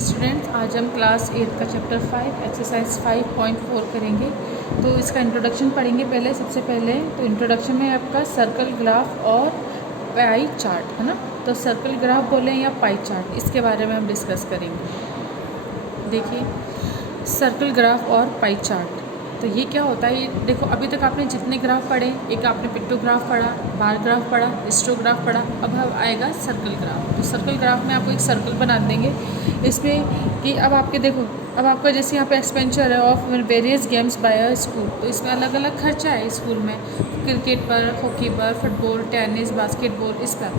Students, आज हम class 8 का चैप्टर 5 एक्सरसाइज 5.4 करेंगे। तो इसका इंट्रोडक्शन पढ़ेंगे। सबसे पहले तो इंट्रोडक्शन में आपका सर्कल ग्राफ और पाई चार्ट है ना। तो सर्कल ग्राफ बोलें या पाई चार्ट, इसके बारे में हम डिस्कस करेंगे। देखिए, सर्कल ग्राफ और पाई चार्ट, तो ये क्या होता है। ये देखो, अभी तक आपने जितने ग्राफ पढ़े, एक आपने पिक्टोग्राफ पढ़ा, बार ग्राफ पढ़ा, हिस्टोग्राफ पढ़ा, अब आएगा सर्कल ग्राफ। तो सर्कल ग्राफ में आपको एक सर्कल बना देंगे इसमें कि अब आपके देखो, अब आपका जैसे यहाँ पे एक्सपेंचर है of various games by a school, तो इसमें अलग अलग खर्चा है स्कूल में, क्रिकेट पर, हॉकी पर, फुटबॉल, टेनिस, बास्केटबॉल, इस पर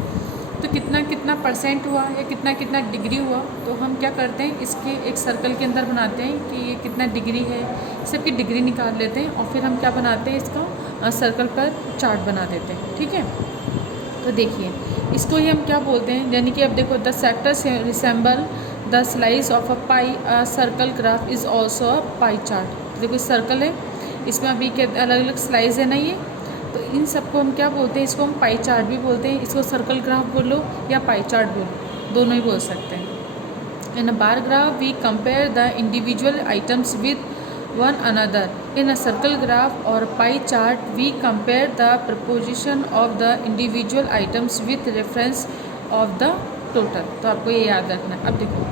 तो कितना कितना परसेंट हुआ या कितना कितना डिग्री हुआ। तो हम क्या करते हैं, इसके एक सर्कल के अंदर बनाते हैं कि ये कितना डिग्री है, सबकी डिग्री निकाल लेते हैं और फिर हम क्या बनाते हैं, इसका सर्कल पर चार्ट बना देते हैं। ठीक है, तो देखिए इसको ही हम क्या बोलते हैं, यानी कि अब देखो, the sectors resemble the slice of a pi, a circle graph is also a pie chart. देखो सर्कल है, इसमें अभी के अलग अलग स्लाइस है ना ये, तो इन सबको हम क्या बोलते हैं, इसको हम पाई चार्ट भी बोलते हैं। इसको सर्कल ग्राफ बोलो या पाई चार्ट बोलो, दोनों ही बोल सकते हैं। In a bar graph we compare the individual items with one another. In a circle graph और pie chart we compare the proposition of the individual items with reference of the total. तो आपको ये याद रखना है। अब देखो,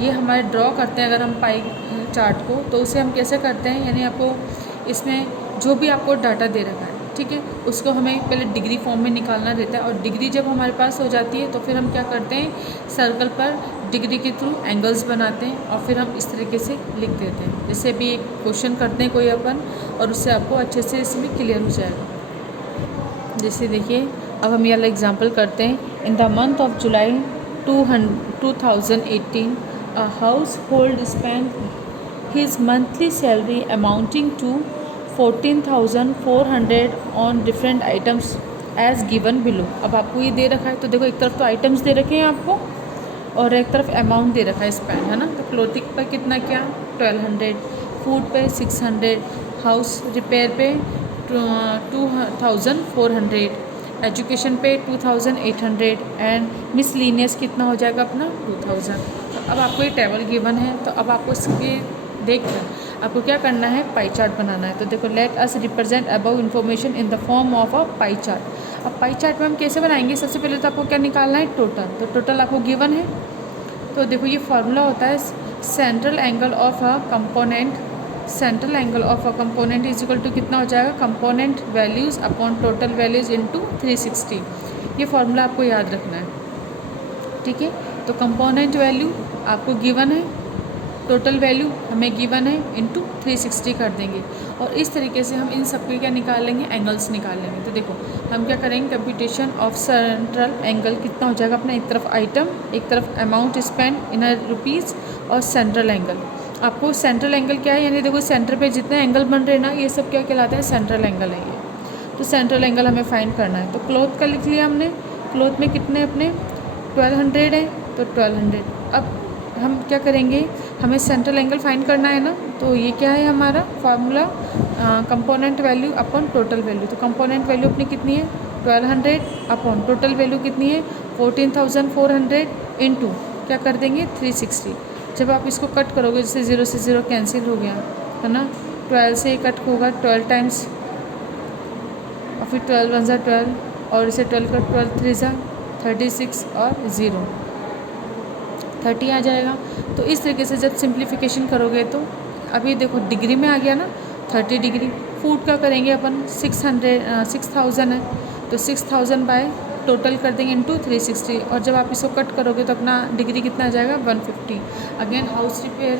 ये हमारे ड्रॉ करते हैं अगर हम पाई चार्ट को, तो उसे हम कैसे करते हैं, यानी आपको इसमें जो भी आपको डाटा दे रखा है, ठीक है, उसको हमें पहले डिग्री फॉर्म में निकालना रहता है। और डिग्री जब हमारे पास हो जाती है तो फिर हम क्या करते हैं, सर्कल पर डिग्री के थ्रू एंगल्स बनाते हैं और फिर हम इस तरीके से लिख देते हैं। जैसे अभी एक क्वेश्चन करते हैं कोई अपन, और उससे आपको अच्छे से इसमें क्लियर हो जाएगा। जैसे देखिए, अब हम ये वाला एग्जाम्पल करते हैं। In the month of July 2018 a household spend his monthly salary amounting to 14,400 on different items as given below. अब आपको ये दे रखा है, तो देखो एक तरफ तो आइटम्स दे रखे हैं आपको और एक तरफ अमाउंट दे रखा है स्पेंड, है ना। तो क्लोथिंग पर कितना क्या 1200, फूड पे 600, हाउस रिपेयर पे 2400, एजुकेशन पे 2800 एंड मिसलीनियस कितना हो जाएगा अपना 2000। तो अब आपको ये टेबल गिवन है, तो अब आपको इसके देखकर आपको क्या करना है, पाई चार्ट बनाना है। तो देखो, let us represent above information in the form of a pie chart. अब पाई चार्ट में हम कैसे बनाएंगे, सबसे पहले तो आपको क्या निकालना है, टोटल। तो टोटल आपको गिवन है, तो देखो ये फार्मूला होता है central angle of a component. Central angle of a component is equal to कितना हो जाएगा, component values upon total values into 360। ये फार्मूला आपको याद रखना है, ठीक है। तो कंपोनेंट वैल्यू आपको गिवन है, टोटल वैल्यू हमें गिवन है, इंटू 360 कर देंगे। और इस तरीके से हम इन सब के क्या निकाल लेंगे, एंगल्स निकाल लेंगे। तो देखो हम क्या करेंगे, कंप्यूटेशन ऑफ सेंट्रल एंगल कितना हो जाएगा अपना, एक तरफ आइटम, एक तरफ अमाउंट स्पेंड इन रुपीज़ और सेंट्रल एंगल। आपको सेंट्रल एंगल क्या है, यानी देखो सेंटर पे जितने एंगल बन रहे हैं ना, ये सब क्या कहलाता है, सेंट्रल एंगल है ये। तो सेंट्रल एंगल हमें फाइंड करना है। तो क्लॉथ का लिख लिया हमने, क्लॉथ में कितने अपने 1200 है, तो 1200। अब हम क्या करेंगे, हमें सेंट्रल एंगल फाइंड करना है ना, तो ये क्या है हमारा formula, component value upon total value. तो कंपोनेंट वैल्यू अपनी कितनी है 1200 अपॉन टोटल वैल्यू कितनी है 14,400 इंटू क्या कर देंगे 360। जब आप इसको कट करोगे, जैसे 0 से 0 कैंसिल हो गया है ना, 12 से ये कट होगा 12 टाइम्स, और फिर 12 1 ज़ा 12, और इसे 12 का 12 3 ज़ा 36 और 0 30 आ जाएगा। तो इस तरीके से जब सिंप्लीफिकेशन करोगे, तो अभी देखो डिग्री में आ गया ना 30 डिग्री। फूड का करेंगे अपन 6000 है, तो 6000 बाय टोटल कर देंगे इंटू 360। और जब आप इसको कट करोगे तो अपना डिग्री कितना आ जाएगा 150। अगेन हाउस रिपेयर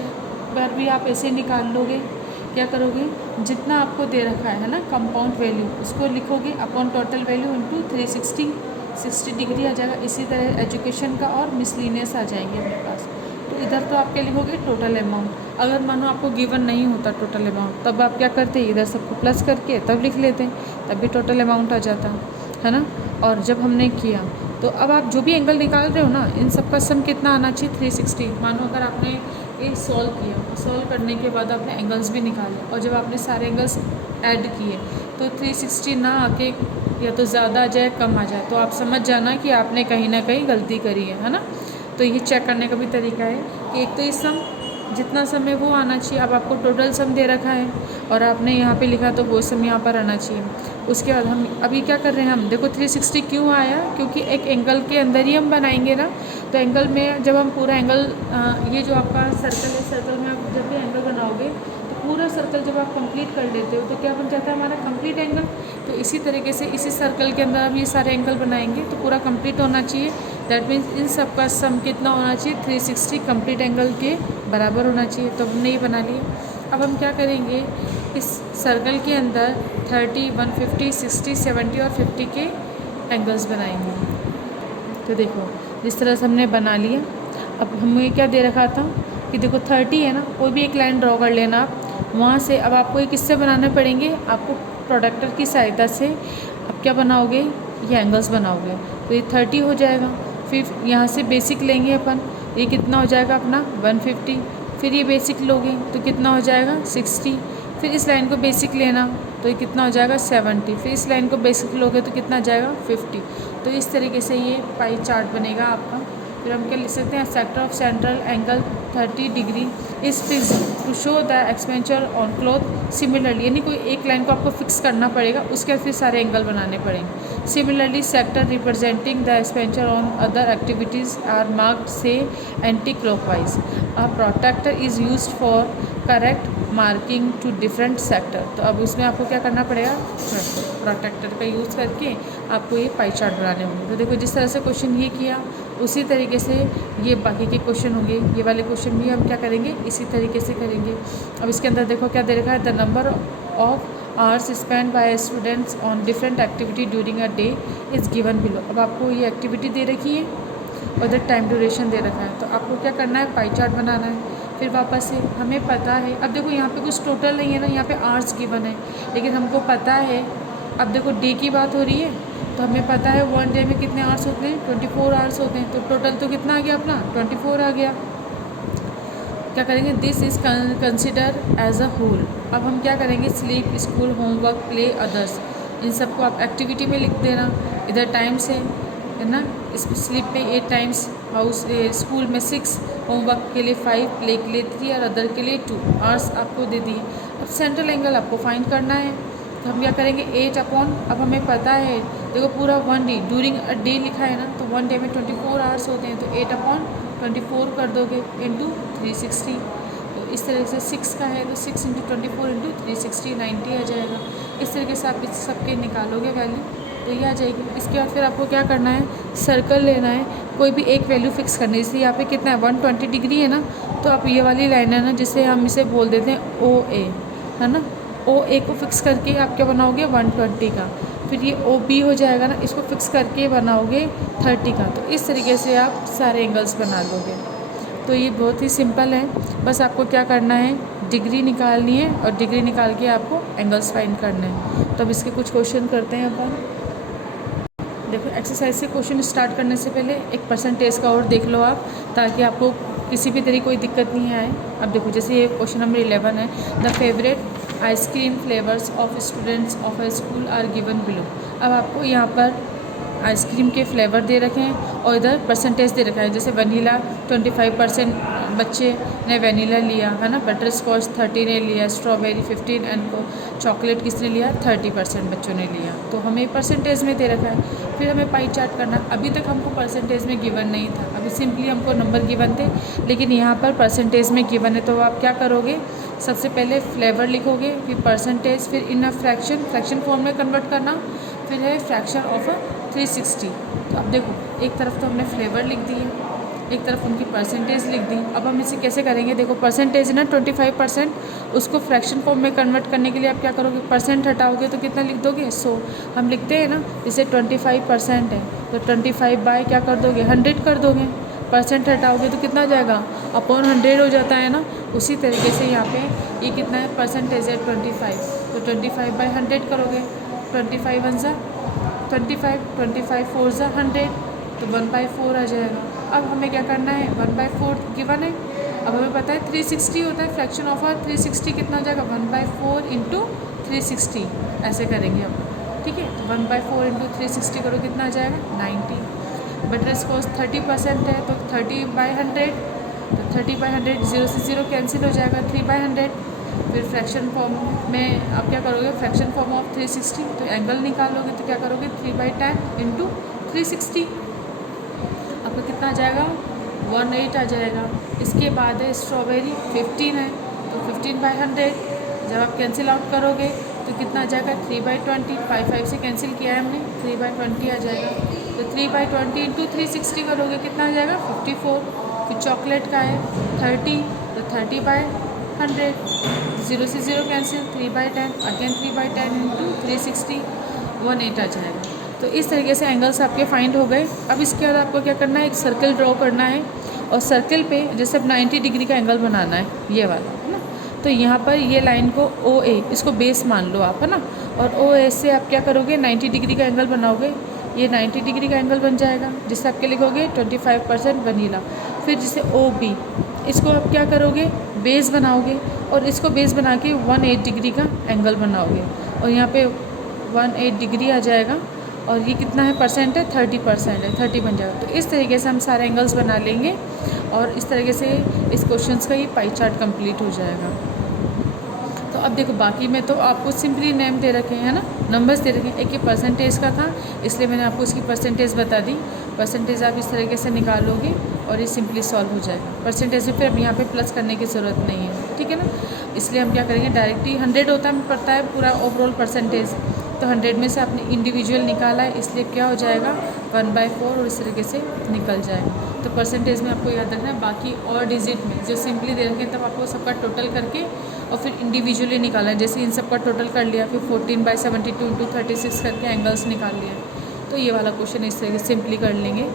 पर भी आप ऐसे निकाल लोगे, क्या करोगे, जितना आपको दे रखा है ना कंपाउंड वैल्यू, उसको लिखोगे upon total value into 360, 60 degree आ जाएगा। इसी तरह एजुकेशन का और मिसलिनियस आ जाएंगे अपने पास। तो इधर तो आपके लिखोगे टोटल अमाउंट। अगर मानो आपको गिवन नहीं होता टोटल अमाउंट, तब आप क्या करते, इधर सबको प्लस करके तब लिख लेते, तब भी टोटल अमाउंट आ जाता है ना। और जब हमने किया, तो अब आप जो भी एंगल निकाल रहे हो ना, इन सब का सम कितना आना चाहिए 360। मानो अगर आपने ये सॉल्व किया, सॉल्व करने के बाद आपने एंगल्स भी निकाले, और जब आपने सारे एंगल्स ऐड किए तो 360 ना आके या तो ज़्यादा आ जाए कम आ जाए, तो आप समझ जाना कि आपने कहीं ना कहीं गलती करी है ना। तो ये चेक करने का भी तरीका है कि एक तो ये सम जितना सम है वो आना चाहिए। अब आपको टोटल सम दे रखा है और आपने यहाँ पे लिखा तो वो सम यहाँ पर आना चाहिए। उसके बाद हम अभी क्या कर रहे हैं, हम देखो 360 क्यों आया, क्योंकि एक एंगल के अंदर ही हम बनाएंगे ना। तो एंगल में जब हम पूरा एंगल ये जो आपका सर्कल है, सर्कल में आप जब भी एंगल बनाओगे तो पूरा सर्कल जब आप कंप्लीट कर लेते हो तो क्या बन जाता है हमारा कंप्लीट एंगल। तो इसी तरीके से इसी सर्कल के अंदर हम ये सारे एंगल बनाएंगे तो पूरा कंप्लीट होना चाहिए। दैट मीन्स इन सब का सम कितना होना चाहिए, 360 कंप्लीट एंगल के बराबर होना चाहिए। तो हमने ये बना लिया। अब हम क्या करेंगे, इस सर्कल के अंदर 30, 150, 60, 70 और 50 के एंगल्स बनाएंगे। तो देखो जिस तरह से हमने बना लिया। अब हमें क्या दे रखा था कि देखो 30 है ना, कोई भी एक लाइन ड्रॉ कर लेना आप वहाँ से। अब आपको ये किससे बनाने पड़ेंगे, आपको प्रोडक्टर की सहायता से आप क्या बनाओगे, ये एंगल्स बनाओगे। तो ये 30 हो जाएगा। फिर यहाँ से बेसिक लेंगे अपन, ये कितना हो जाएगा अपना 150। फिर ये बेसिक लोगे तो कितना हो जाएगा 60। फिर इस लाइन को बेसिक लेना तो ये कितना हो जाएगा 70। फिर इस लाइन को बेसिक लोगे तो कितना जाएगा 50। तो इस तरीके से ये पाई चार्ट बनेगा आपका। फिर हम क्या लिख सकते हैं, sector of central angle 30 degree is fix to show the expenditure on cloth similarly. यानी कोई एक लाइन को आपको फिक्स करना पड़ेगा, उसके बाद फिर सारे एंगल बनाने पड़ेंगे। Similarly sector representing the expenditure on other activities are marked से anticlockwise. A protractor is used for correct marking to different sector. तो अब उसमें आपको क्या करना पड़ेगा, प्रोटेक्टर का यूज़ करके आपको ये पाई चार्ट बनाने होंगे। तो देखो जिस तरह से क्वेश्चन ये किया उसी तरीके से ये बाकी के क्वेश्चन होंगे। ये वाले क्वेश्चन भी हम क्या करेंगे, इसी तरीके से करेंगे। अब इसके अंदर देखो क्या दे रखा है, the number of hours spend by students on different activity during a day is given below. अब आपको ये एक्टिविटी दे रखी है और इधर टाइम ड्यूरेशन दे रखा है। तो आपको क्या करना है, पाई चार्ट बनाना है। फिर वापस से हमें पता है, अब देखो यहाँ पे कुछ टोटल नहीं है ना, यहाँ पे आवर्स गिवन है, लेकिन हमको पता है। अब देखो डे की बात हो रही है तो हमें पता है 1 डे में कितने आवर्स होते हैं, 24 आवर्स होते हैं। तो टोटल तो कितना आ गया अपना 24 आ गया। क्या करेंगे, this is consider as a whole. अब हम क्या करेंगे, sleep, school, homework, play, others, इन सबको आप एक्टिविटी में लिख देना। इधर टाइम से है ना, इस स्लीप पे 8 टाइम्स, हाउस स्कूल में 6, होमवर्क के लिए 5, प्ले के लिए 3 और अदर के लिए 2 आवर्स आपको दे दिए। अब सेंट्रल एंगल आपको फाइंड करना है। तो हम क्या करेंगे 8 अपॉन, अब हमें पता है देखो पूरा 1 डे ड्यूरिंग अ डे लिखा है ना, तो 1 डे में 24 आवर्स होते हैं। तो 8 अपॉन 24 कर दोगे इंटू 360। तो इस तरह से 6 का है तो 6 इंटू 24 इंटू 360 90 आ जाएगा। इस तरीके से आप इस सबके निकालोगे वैल्यू तो ये आ जाएगी। इसके बाद फिर आपको क्या करना है, सर्कल लेना है, कोई भी एक वैल्यू फिक्स करनी है। जैसे यहाँ पे कितना है 120 डिग्री है ना, तो आप ये वाली लाइन है ना जिसे हम इसे बोल देते हैं OA है ना, OA को फिक्स करके आप क्या बनाओगे 120 का। फिर ये OB हो जाएगा ना, इसको फिक्स करके बनाओगे 30 का। तो इस तरीके से आप सारे एंगल्स बना लोगे। तो ये बहुत ही सिंपल है, बस आपको क्या करना है, डिग्री निकालनी है और डिग्री निकाल के आपको एंगल्स फाइंड करने हैं। तो अब इसके कुछ क्वेश्चन करते हैं अपन। देखो एक्सरसाइज से क्वेश्चन स्टार्ट करने से पहले एक परसेंटेज का और देख लो आप, ताकि आपको किसी भी तरह कोई दिक्कत नहीं आए। अब देखो जैसे ये क्वेश्चन नंबर 11 है, the favourite ice cream flavours of students of a school are given below. अब आपको यहाँ पर आइसक्रीम के फ्लेवर दे रखे हैं और इधर परसेंटेज दे रखा है। जैसे वनीला 25% बच्चे ने वनीला लिया है ना, बटर स्कॉच 30 ने लिया, स्ट्रॉबेरी 15 एंड चॉकलेट किसने लिया 30% बच्चों ने लिया। तो हमें परसेंटेज में दे रखा है। फिर हमें पाई चार्ट करना। अभी तक हमको परसेंटेज में गिवन नहीं था, अभी सिंपली हमको नंबर गिवन थे, लेकिन यहाँ पर परसेंटेज में गिवन है। तो आप क्या करोगे, सबसे पहले फ्लेवर लिखोगे, फिर परसेंटेज, फिर इन अ फ्रैक्शन, फ्रैक्शन फॉर्म में कन्वर्ट करना, फिर है फ्रैक्शन ऑफ 360। तो अब देखो एक तरफ तो हमने फ्लेवर लिख दिए, एक तरफ उनकी परसेंटेज लिख दी। अब हम इसे कैसे करेंगे, देखो परसेंटेज ना 25%, उसको फ्रैक्शन फॉर्म में कन्वर्ट करने के लिए आप क्या करोगे, परसेंट हटाओगे तो कितना लिख दोगे 100। हम लिखते हैं ना, जैसे 25% है तो 25 बाय क्या कर दोगे 100 कर दोगे, परसेंट हटाओगे तो कितना जाएगा अपॉन 100 हो जाता है ना। उसी तरीके से यहाँ पे ये कितना है, परसेंटेज है 25, तो 25 बाय 100 करोगे, 25 1 ज़ा 25, 25 4 ज़ा 100, तो 1/4 आ जाएगा। अब हमें क्या करना है, 1/4 गिवन है। अब हमें पता है 360 होता है, फ्रैक्शन ऑफ 360 कितना हो जाएगा 1/4 इंटू 360, ऐसे करेंगे अब, ठीक है। तो 1/4 इंटू 360 करो कितना आ जाएगा 90। बटरस्कॉच 30% है तो 30/100, तो 30/100 0 से 0 कैंसिल हो जाएगा, 3/100। फिर फ्रैक्शन फॉर्म में आप क्या करोगे, फ्रैक्शन फॉर्म ऑफ 360, तो एंगल निकालोगे तो क्या करोगे 3/10 इंटू 360, आपका कितना आ जाएगा 18 आ जाएगा। इसके बाद है स्ट्रॉबेरी 15 है तो 15/100, जब आप कैंसिल आउट करोगे तो कितना आ जाएगा 3/20, 5 से कैंसिल किया है हमने, 3/20 आ जाएगा। तो 3/20 इंटू 360 करोगे कितना आ जाएगा 54। फिर चॉकलेट का है 30 तो 30/100, 0 से 0 कैंसिल, 3/10 अगेन 3/10 इंटू 360, 18 आ जाएगा। तो इस तरीके से एंगल्स आपके फाइंड हो गए। अब इसके बाद आपको क्या करना है, एक सर्कल ड्रॉ करना है और सर्कल पे जैसे अब 90 डिग्री का एंगल बनाना है, ये वाला है ना। तो यहाँ पर ये लाइन को OA, इसको बेस मान लो आप, है ना। और OA से आप क्या करोगे 90 डिग्री का एंगल बनाओगे, ये 90 डिग्री का एंगल बन जाएगा, जिससे आप क्या लिखोगे 25% वनीला। फिर जैसे OB, इसको आप क्या करोगे बेस बनाओगे और इसको बेस बना के 18 डिग्री का एंगल बनाओगे और यहाँ पे 18 डिग्री आ जाएगा। और ये कितना है परसेंट है 30% है, 30 बन जाएगा। तो इस तरीके से हम सारे एंगल्स बना लेंगे और इस तरीके से इस क्वेश्चंस का ये पाई चार्ट कंप्लीट हो जाएगा। तो अब देखो बाकी में तो आपको सिंपली नेम दे रखे हैं ना, नंबर्स दे रखे हैं। एक ये परसेंटेज का था इसलिए मैंने आपको इसकी परसेंटेज बता दी। परसेंटेज आप इस तरीके से निकालोगे और ये सिंपली सॉल्व हो जाएगा। परसेंटेज में फिर अब यहाँ पे प्लस करने की ज़रूरत नहीं है, ठीक है ना। इसलिए हम क्या करेंगे डायरेक्टली 100 होता है, पड़ता है पूरा ओवरऑल परसेंटेज, तो 100 में से आपने इंडिविजुअल निकाला है इसलिए क्या हो जाएगा 1/4 और इस तरीके से निकल जाएगा। तो परसेंटेज में आपको याद रखना है। बाकी और डिजिट में जो सिंपली दे रखे हैं तब आपको सबका टोटल करके और फिर इंडिविजुअली निकाला है। जैसे इन सबका टोटल कर लिया, फिर 14/72 इंटू 36 करके एंगल्स निकाल लिया। तो ये वाला क्वेश्चन इस तरीके से सिंपली कर लेंगे।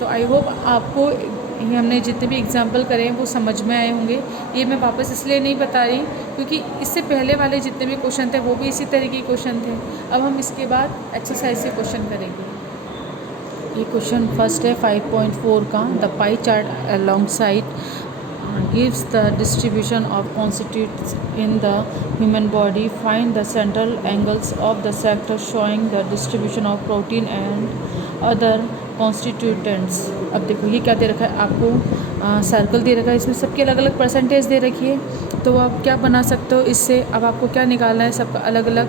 तो आई होप आपको ये हमने जितने भी एग्जाम्पल करे हैं वो समझ में आए होंगे। ये मैं वापस इसलिए नहीं बता रही क्योंकि इससे पहले वाले जितने भी क्वेश्चन थे वो भी इसी तरीके के क्वेश्चन थे। अब हम इसके बाद एक्सरसाइज से क्वेश्चन करेंगे। ये क्वेश्चन फर्स्ट है 5.4 का, the pi chart along side gives the distribution of constituents in the human body. Find the central angles of the sector showing the distribution of protein and other constituents. अब देखो ये क्या दे रखा है आपको, circle दे रखा है, इसमें सबकी अलग अलग परसेंटेज दे रखी है। तो आप क्या बना सकते हो इससे, अब आपको क्या निकालना है, सबका अलग अलग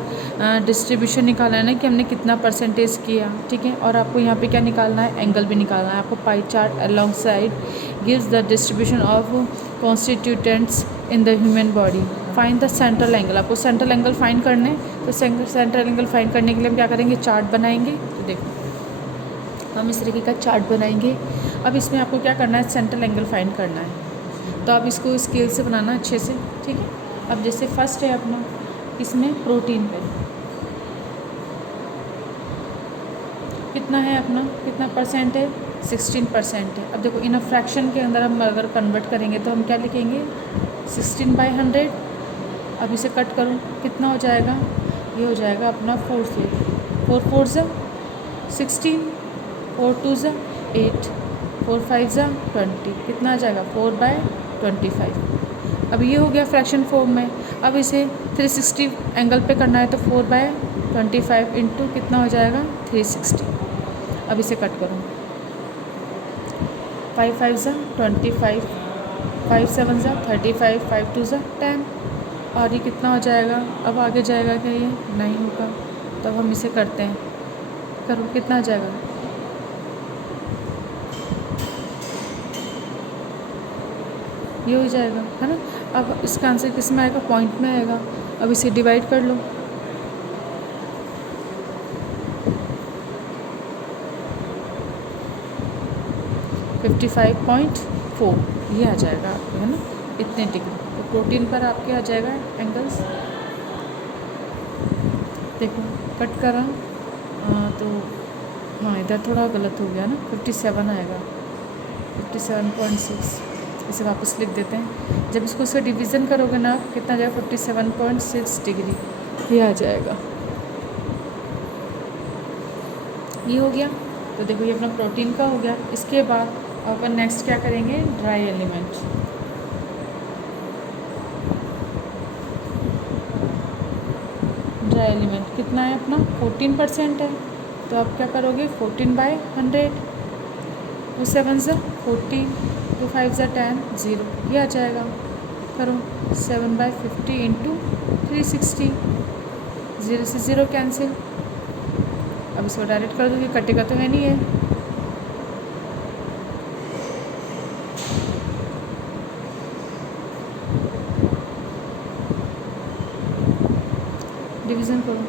डिस्ट्रीब्यूशन निकालना है ना कि हमने कितना परसेंटेज किया, ठीक है। और आपको यहाँ पे क्या निकालना है, एंगल भी निकालना है आपको। Pie chart alongside gives the distribution of constituents in the human body. Find the central angle, आपको सेंट्रल एंगल फाइंड करना है। तो सेंट्रल एंगल फाइंड करने के लिए हम क्या करेंगे, चार्ट बनाएंगे। तो देखो हम इस तरीके का चार्ट बनाएंगे। अब इसमें आपको क्या करना है, सेंट्रल एंगल फाइंड करना है। तो आप इसको स्केल से बनाना अच्छे से, ठीक है। अब जैसे फर्स्ट है अपना इसमें प्रोटीन पे कितना है अपना, कितना परसेंट है 16% है। अब देखो इन अ फ्रैक्शन के अंदर हम अगर कन्वर्ट करेंगे तो हम क्या लिखेंगे 16/100। अब इसे कट करो कितना हो जाएगा, ये हो जाएगा अपना 4 से 4 4 ज़ा 16, 4 2 ज़ा 8, 4 5 ज़ा 20, कितना आ जाएगा 4/25। अब ये हो गया फ्रैक्शन फॉर्म में। अब इसे 360 एंगल पे करना है तो 4/25 इंटू कितना हो जाएगा 360। अब इसे कट करो 5 5 ज़ा 25, 5 7 ज़ा 35, 5 2 ज़ा 10 और ये कितना हो जाएगा। अब आगे जाएगा क्या, ये नहीं होगा। तो अब हम इसे करते हैं, करो कितना आ जाएगा, ये हो जाएगा, है ना। अब इसका आंसर किस में आएगा, पॉइंट में आएगा। अब इसे डिवाइड कर लो, फिफ्टी 55.4 ये आ जाएगा आपको, है ना, इतने डिग्री। तो प्रोटीन पर आपके आ जाएगा एंगल्स। देखो कट करा तो हाँ इधर थोड़ा गलत हो गया ना, 57 आएगा, 57.6। इसे वापस लिख देते हैं। जब इसको उसका डिवीज़न करोगे ना कितना आ जाएगा 57.6 डिग्री, ये आ जाएगा, ये हो गया। तो देखो ये अपना प्रोटीन का हो गया। इसके बाद अपन नेक्स्ट क्या करेंगे, ड्राई एलिमेंट। ड्राई एलिमेंट कितना है अपना 14% है। तो आप क्या करोगे 14/100 2 7 ज़ा 14, 2 5 ज़ा 10, 0, ये आ जाएगा। करो 7/50 इंटू 360, 0 से 0 कैंसिल। अब इसको डायरेक्ट कर दूँगी, कटेगा तो है नहीं है। डिवीज़न करो,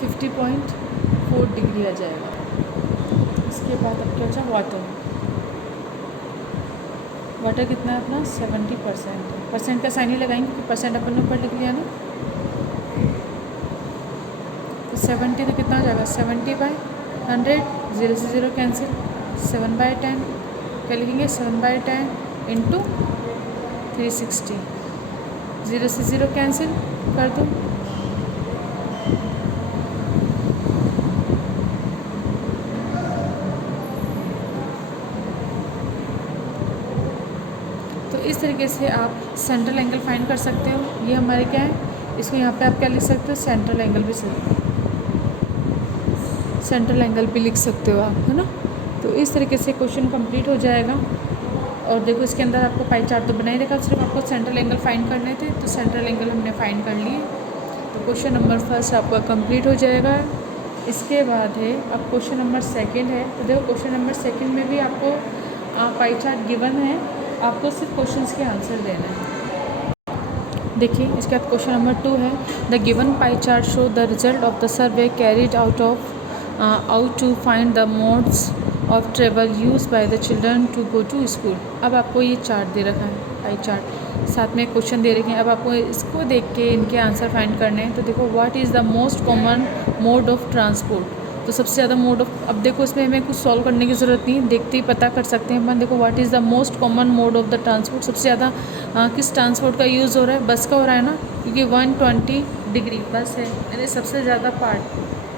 50.4 डिग्री आ जाएगा। इसके बाद अब क्या बचा, वाटर कितना है अपना 70%। परसेंट का साइन ही लगाएंगे क्योंकि परसेंट अपन ने ऊपर लिख लिया ना। तो 70 तो कितना हो जाएगा, 70/100, 0 से 0 कैंसिल, 7/10 क्या लिखेंगे, 7/10 इंटू 360, 0 से 0 कैंसिल कर दो। तो इस तरीके से आप सेंट्रल एंगल फाइंड कर सकते हो। ये हमारे क्या है, इसको यहाँ पे आप क्या लिख सकते हो, सेंट्रल एंगल भी सेंट्रल एंगल भी लिख सकते हो आप, है ना। तो इस तरीके से क्वेश्चन कंप्लीट हो जाएगा। और देखो इसके अंदर आपको पाई चार्ट तो बना ही रखा, सिर्फ आपको सेंट्रल एंगल फाइंड करने थे। तो सेंट्रल एंगल हमने फाइंड कर लिए, तो क्वेश्चन नंबर फर्स्ट आपका कंप्लीट हो जाएगा। इसके बाद है अब क्वेश्चन नंबर सेकंड है। तो देखो क्वेश्चन नंबर सेकंड में भी आपको पाई चार्ट गिवन है, आपको सिर्फ क्वेश्चंस के आंसर देना है। देखिए इसके बाद क्वेश्चन नंबर 2 है, the given pie chart show the result of the survey carried out to find the modes of travel use by the children to go to school. अब आपको ये चार्ट दे रखा है, पाई चार्ट, साथ में question दे रखे हैं। अब आपको इसको देख के इनके आंसर फाइंड करने हैं। तो देखो what is the most common mode of transport, तो सबसे ज़्यादा मोड ऑफ, अब देखो इसमें हमें कुछ सॉल्व करने की ज़रूरत नहीं, देखते ही पता कर सकते हैं अपन। देखो what is the most common mode of the transport, सबसे ज़्यादा किस ट्रांसपोर्ट का यूज़ हो रहा है, बस का हो रहा है ना, क्योंकि 120 डिग्री बस है, यानी सबसे ज़्यादा पार्ट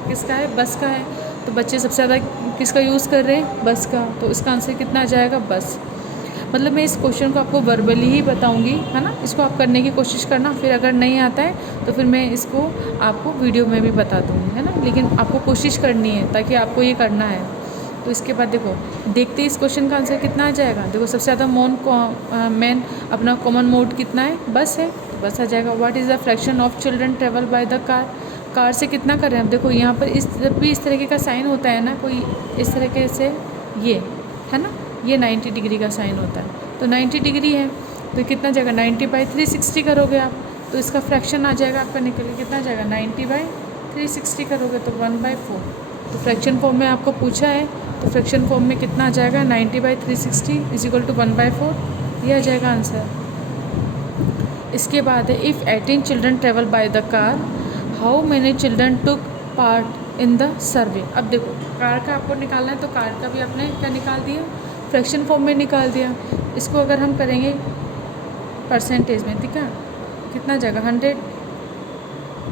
किसका है, बस का है। तो बच्चे सबसे ज़्यादा किसका यूज़ कर रहे हैं, बस का। तो इसका आंसर कितना आ जाएगा, बस। मतलब मैं इस क्वेश्चन को आपको वर्बली ही बताऊंगी, है ना, इसको आप करने की कोशिश करना। फिर अगर नहीं आता है तो फिर मैं इसको आपको वीडियो में भी बता दूंगी, है ना, लेकिन आपको कोशिश करनी है ताकि आपको ये करना है। तो इसके बाद देखो देखते ही इस क्वेश्चन का आंसर कितना आ जाएगा। देखो सबसे ज़्यादा मेन अपना कॉमन मोड कितना है, बस है, तो बस आ जाएगा। What is the fraction of children travel by the car, car से कितना कर रहे हैं। अब देखो यहाँ पर जब भी इस तरीके का साइन होता है ना, कोई इस तरीके से, ये है ना, ये 90 डिग्री का साइन होता है। तो 90 डिग्री है तो कितना जाएगा, 90/360 करोगे आप, तो इसका फ्रैक्शन आ जाएगा आपका निकल के कितना जाएगा, 90/360 करोगे तो 1/4। तो फ्रैक्शन फॉर्म में आपको पूछा है, तो फ्रैक्शन फॉर्म में कितना आ जाएगा, 90/360 = 1/4, ये आ जाएगा आंसर। इसके बाद है, if 18 children travel by the car, how many children took part in the survey. अब देखो कार का आपको निकालना है, तो कार का भी आपने क्या निकाल दिया, फ्रैक्शन फॉर्म में निकाल दिया। इसको अगर हम करेंगे परसेंटेज में, ठीक है, कितना जाएगा, 100,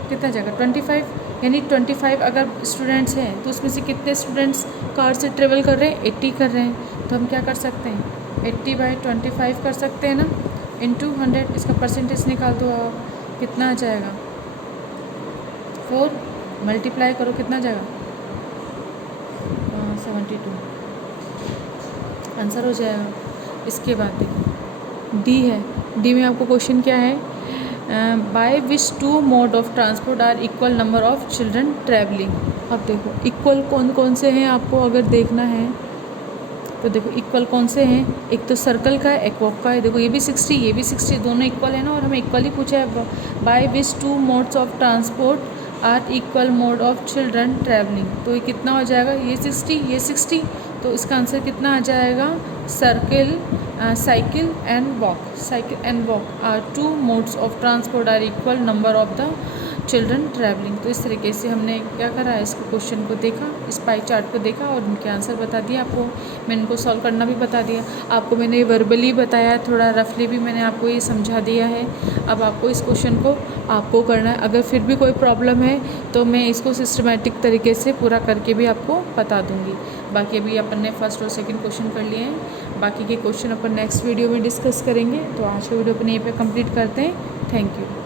कितना जाएगा 25, यानी 25 अगर स्टूडेंट्स हैं तो उसमें से कितने स्टूडेंट्स कार से ट्रेवल कर रहे हैं, 80 कर रहे हैं। तो हम क्या कर सकते हैं, 80/25 कर सकते हैं ना, इंटू 100, इसका परसेंटेज निकाल दो आप, कितना आ जाएगा, 4 मल्टीप्लाई करो, कितना जाएगा, 72 आंसर हो जाएगा। इसके बाद देखो डी है, डी में आपको क्वेश्चन क्या है, by which 2 mode of transport are equal number of children travelling. अब देखो इक्वल कौन कौन से हैं आपको अगर देखना है, तो देखो इक्वल कौन से हैं, एक तो सर्कल का है, एक वॉक का है। देखो ये भी 60, ये भी 60, दोनों इक्वल है ना, और हमें इक्वल ही पूछा है। By which 2 modes of transport are equal mode of children travelling, तो ये कितना हो जाएगा, ये 60, ये 60, तो इसका आंसर कितना आ जाएगा, cycle and walk, cycle and walk are 2 modes of transport are equal number of the children travelling. तो इस तरीके से हमने क्या करा है, इसको क्वेश्चन को देखा, इस पाई चार्ट को देखा और उनके आंसर बता दिया आपको। मैंने इनको सॉल्व करना भी बता दिया आपको, मैंने वर्बली बताया, थोड़ा रफली भी मैंने आपको ये समझा दिया है। अब आपको इस क्वेश्चन को आपको करना है। अगर फिर भी कोई प्रॉब्लम है तो मैं इसको सिस्टमेटिक तरीके से पूरा करके भी आपको बता दूँगी। बाकी अभी अपन ने फर्स्ट और सेकंड क्वेश्चन कर लिए हैं, बाकी के क्वेश्चन अपन नेक्स्ट वीडियो में डिस्कस करेंगे। तो आज का वीडियो अपन यहीं पे कंप्लीट करते हैं। Thank you.